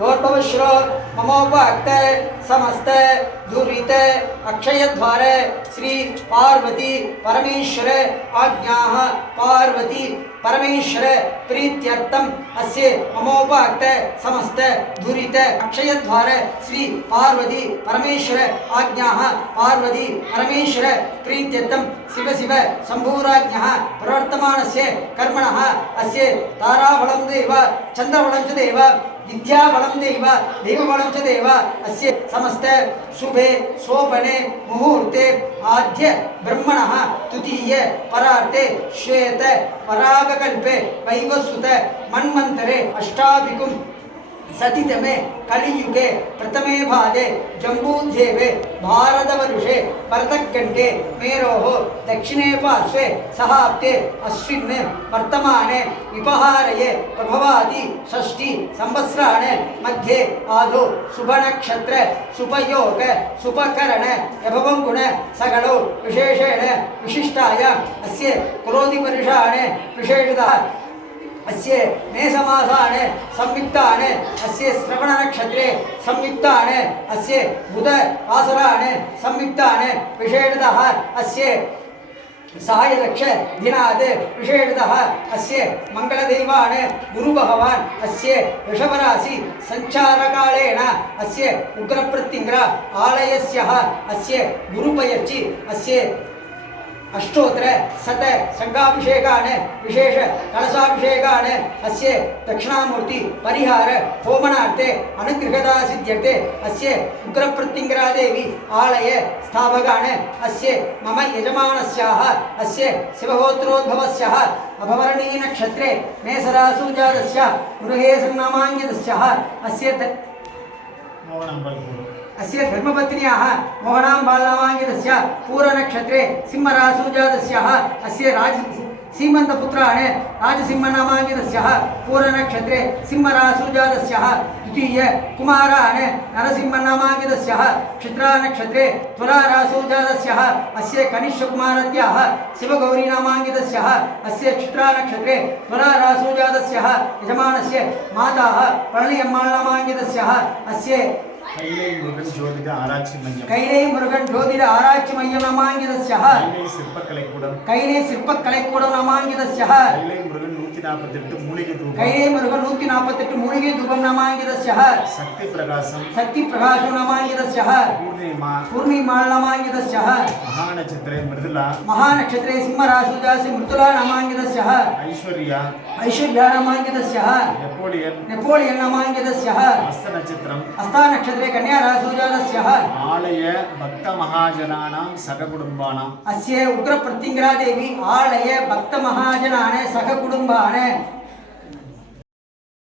भोर्भवश्रो ममोपक्त, समस्त दुरित अक्षयद्वार, श्री पार्वती परमेश्वर आज्ञाः, पार्वती परमेश्वर प्रीत्यर्थम। अस्य ममोपक्त, समस्त दुरित अक्षयद्वार श्री पार्वती परमेश्वर आज्ञाः, पार्वती परमेश्वर प्रीत्यर्थम। शिव शिव शम्भूराज्ञः, प्रवर्तमानस्य कर्मणः, अस्य च देव। विद्याबलं देव देवबलं च देव अस्य समस्त शुभे शोभने मुहूर्ते आद्य ब्रह्मणः तृतीय परार्थे श्वेत परागकल्पे वैवस्वत मन्वन्तरे अष्टाभिकुं सतितमे कलियुगे प्रथमे भागे जम्बूद्वीपे भारतवर्षे भरतखण्डे मेरोः दक्षिणे पार्श्वे सहाब्दे अस्मिन् वर्तमाने विपहारये प्रभवादि षष्टि संवत्सराणि मध्ये आदौ शुभनक्षत्र शुभयोग शुभकरण यभवं गुण सकलो विशेषेण विशिष्टाय अस्य क्रोधिवर्षाणि विशेषतः अस्य मेषमासान् संयुक्तान् अस्य श्रवणनक्षत्रे संयुक्तान् अस्य बुध वासरान् संयुक्तान् विशेषतः अस्य सायलक्ष दिनात् विशेषतः अस्य मङ्गलदैवान् गुरुभगवान् अस्य वृषभराशि सञ्चारकालेन अस्य उग्रप्रत्यङ्ग्र आलयस्य अस्य गुरुपयर्चि अस्य अष्टोत्तर शत शङ्काभिषेकान् विशेष कलशाभिषेकान्, अस्य दक्षिणामूर्ति परिहार होमनार्थे अनुगृहता सिद्ध्यर्थे अस्य उग्रप्रत्यङ्गरादेवी आलय स्थापकान्, अस्य मम यजमानस्याः, अस्य शिवहोत्रोद्भवस्याः, अभवरणीनक्षत्रे मेषरासु जातस्य गृहे सन्नामाङ्गितस्याः ಅಸ್ಯ ಧರ್ಮಪತ್ನಿಯಃ ಮೋಹನಾಂ ಬಾಲಾವಾಂಗಿದಸ್ಯ ಪೂರ್ವ ನಕ್ಷತ್ರೇ ಜಾತಸ್ಯ ಅಸ್ಯ ರಾಜ सीमन्तपुत्रान् राजसिंहनामाङ्गितस्यः पूर्वनक्षत्रे सिंहरासूजातस्यः, द्वितीय कुमारान् नरसिंहनामाङ्गितस्यः, क्षित्रानक्षत्रे तुलारासूजातस्यः अस्य कनिष्ठकुमारत्याः, शिवगौरीनामाङ्गितस्यः, अस्य क्षित्रानक्षत्रे तुलारासूजातस्यः यजमानस्य माताः पळनियम्माळनामाङ्गितस्यः अस्य கைலை முருகன் ஜோதிட ஆராய்ச்சி மையம். கைலை முருகன் ஜோதிட ஆராய்ச்சி மையம் நமாங்கிதஸ்யஹ கைலை சிற்பக்கலைக்கூடம். கைலை சிற்பக்கலைக்கூடம் நமாங்கிதஸ்யஹ கைலை முருகன் நூத்தி நாற்பத்தி எட்டு மூலிகை தூபம். கைலை முருகன் நூத்தி நாற்பத்தி எட்டு மூலிகை தூபம் நமாங்கிதஸ்யஹ சக்தி பிரகாசம். சக்தி பிரகாசம் நமாங்கிதஸ்யஹ பூர்ணிமா. பூர்ணிமால் நமாங்கிதஸ்யஹ மகாநட்சத்திரே மிருதுலா மகாநட்சத்திரே சிம்மராசு ஜாசி மிருதுலா நமாங்கிதஸ்யஹ ஐஸ்வர்யா. ஐஸ்வர்யா நமாங்கிதஸ்யஹ நெப்போலியன். நெப்போலியன் நமாங்கிதஸ்யஹ அஸ்த நட்சத்திரம். அஸ்தா நட்சத்திரம். నక్షత్రే కన్యా సూర్యోదస్య ఆలయ భక్త మహాజనానాం సహకుటుంబానాం అస్య ఉగ్ర ప్రత్యంగిరాదేవి ఆలయ భక్త మహాజనానే సహకుటుంబానే